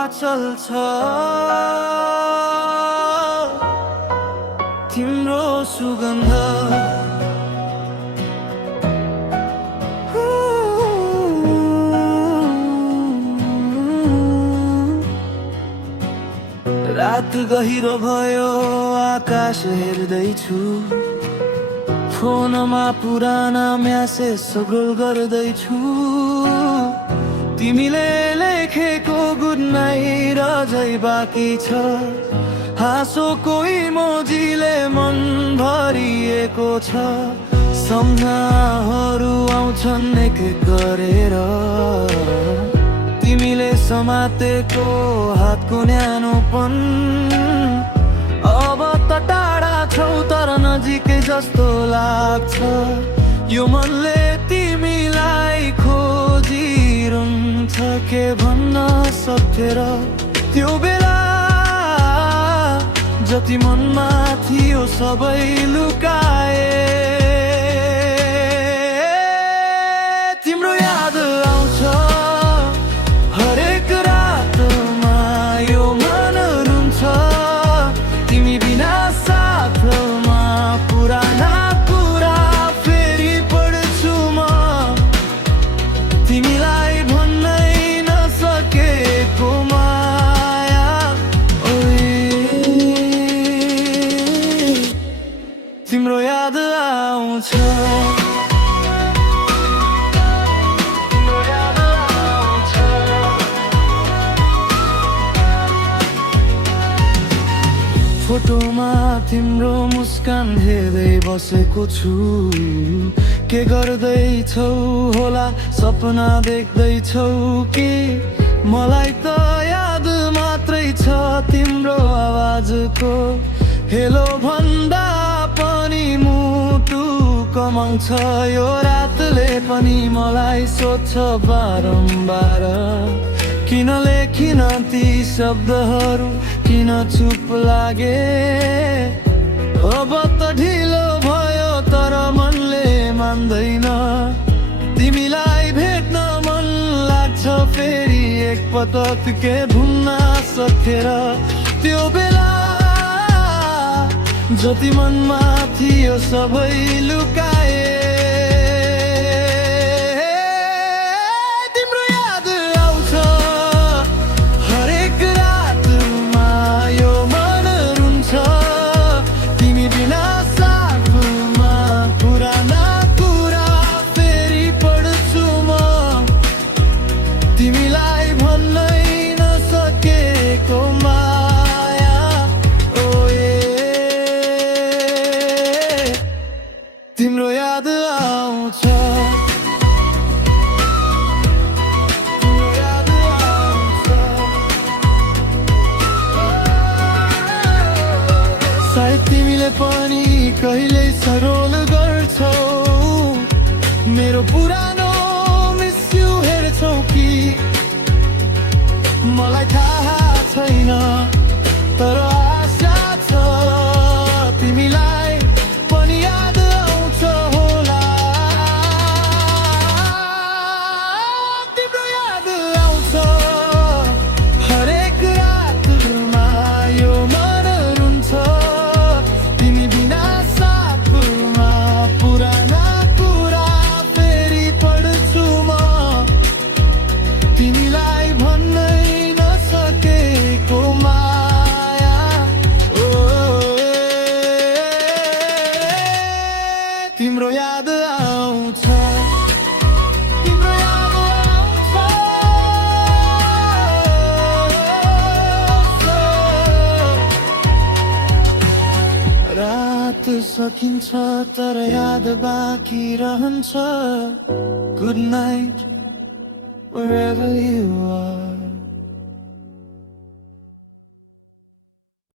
हावा चल्छ तिम्रो सुगन्ध रात गहिरो भयो आकाश हेर्दैछु फोनमा पुराना म्यासेज स्क्रोल गर्दैछु तिमीले लेखेको गुड नाइट अझै बाँकी छ हाँसोको इमोजीले मन भरिएको छ सम्झनाहरू आउँछन् एक एक गरेर तिमीले समातेको हातको न्यानोपन अब त टाढा छौ तर नजिकै जस्तो लाग्छ यो मनले तिमीलाई खोजिरहन्छ के भन्न सक्थेर त्यो बेला जति मनमा थियो सबै लुकाए तिम्रो याद आउँछ हरेक रातमा यो मन रुन्छ तिमी बिना साथमा पुराना कुरा फेरि पढ्छु म तिमीलाई भन्नै नसकेको माया तिम्रो याद आउँछ फोटोमा तिम्रो मुस्कान हेर्दै बसेको छु के गर्दैछौ होला सपना देख्दैछौ कि मलाई त याद मात्रै छ तिम्रो आवाजको हेलो भन्दा पनि मुटु कमाउँछ यो रातले पनि मलाई सोध्छ बारम्बार किन लेखिन ती शब्दहरू किन चुप लागे अब त ढिलो भयो तर मनले मान्दैन तिमीलाई भेट्न मन लाग्छ फेरि एकपटक के भुल्न सकेर त्यो बेला जति मनमा थियो सबै लुकाए तिम्रो याद आउँछ हरेक रातमा यो मन रुन्छ तिमी बिना साथमा पुराना कुरा फेरि पढ्छु म तिमीलाई भन्नै नसकेको माया तिम्रो याद आउँछ सायद तिमीले पनि कहिल्यै सरोल गर्छौ मेरो पुरानो मिस यु हेर्छौ कि मलाई थाहा छैन तर आशा छ तिमीलाई पनि याद आउँछ होला तिम्रो याद आउँछ हरेक रातमा यो मन रुन्छ तिमी बिना साथमा पुराना कुरा फेरि पढ्छु म तिमीलाई भन्नै नसकेको माया तिम्रो याद आउँछ तिम्रो याद आउँछ रात सकिन्छ तर याद बाँकी रहन्छ good night wherever you are